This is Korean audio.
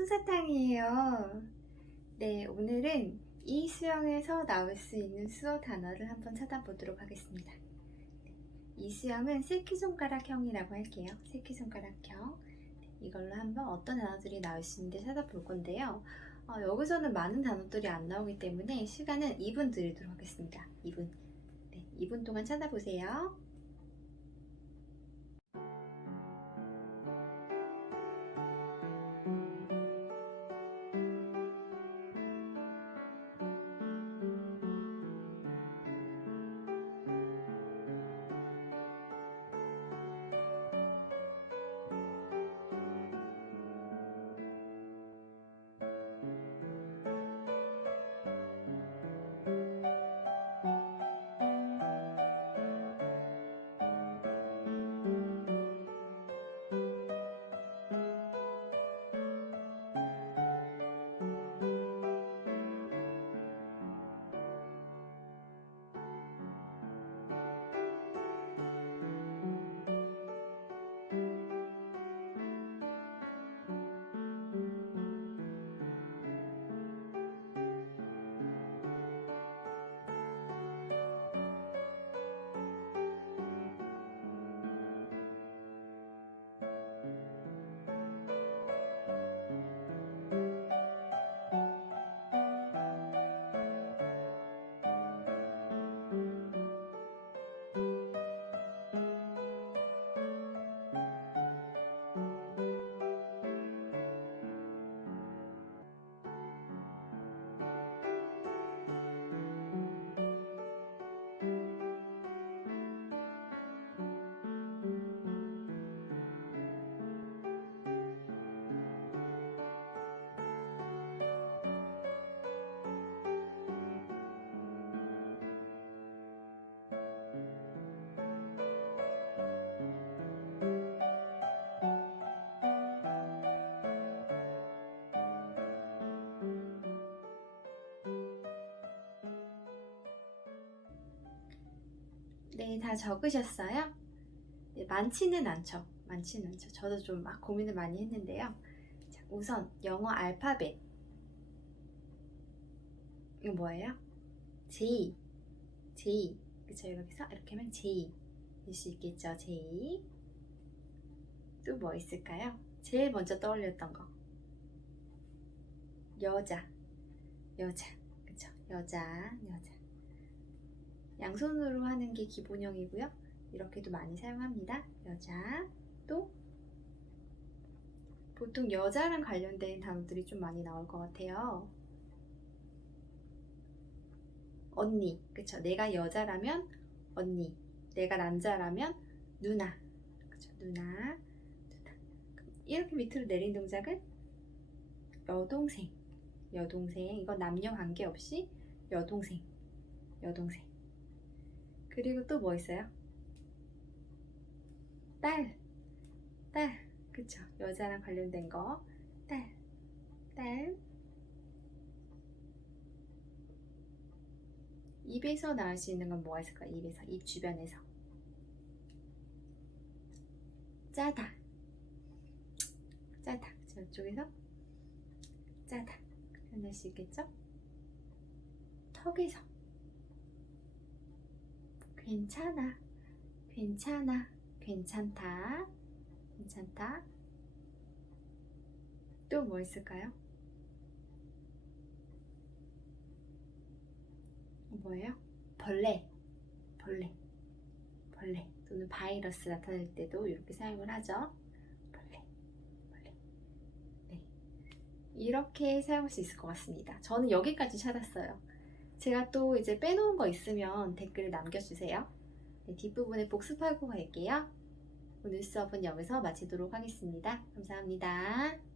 솜사탕이에요. 네, 오늘은 이 수영에서 나올 수 있는 수어 단어를 한번 찾아보도록 하겠습니다. 네, 이 수영은 새끼손가락형이라고 할게요. 새끼손가락형. 네, 이걸로 한번 어떤 단어들이 나올 수 있는지 찾아볼 건데요. 어, 여기서는 많은 단어들이 안 나오기 때문에 시간은 2분 드리도록 하겠습니다. 2분. 네, 2분 동안 찾아보세요. 네, 다 적으셨어요? 네, 많지는 않죠. 많지는 않죠. 저도 좀 막 고민을 많이 했는데요. 자, 우선 영어 알파벳. 이거 뭐예요? J. J. 그쵸, 여기서 이렇게 하면 J. 일수 있겠죠, J. 또 뭐 있을까요? 제일 먼저 떠올렸던 거. 여자. 여자. 그쵸, 여자, 여자. 양손으로 하는 게 기본형이고요. 이렇게도 많이 사용합니다. 여자. 또 보통 여자랑 관련된 단어들이 좀 많이 나올 것 같아요. 언니. 그쵸? 내가 여자라면 언니. 내가 남자라면 누나. 그쵸? 누나. 누나. 이렇게 밑으로 내린 동작은 여동생. 여동생. 이건 남녀 관계 없이 여동생. 여동생. 그리고 또 뭐 있어요? 딸, 딸, 그쵸? 여자랑 관련된 거, 딸, 딸. 입에서 나올 수 있는 건 뭐가 있을까요? 입에서, 입 주변에서. 짜다, 짜다. 저쪽에서 짜다. 표현할 수 있겠죠? 턱에서. 괜찮아, 괜찮아, 괜찮다, 괜찮다. 또 뭐 있을까요? 뭐예요? 벌레, 벌레, 벌레 또는 바이러스 나타낼 때도 이렇게 사용을 하죠. 벌레, 벌레. 네, 이렇게 사용할 수 있을 것 같습니다. 저는 여기까지 찾았어요. 제가 또 이제 빼놓은 거 있으면 댓글을 남겨주세요. 네, 뒷부분에 복습하고 갈게요. 오늘 수업은 여기서 마치도록 하겠습니다. 감사합니다.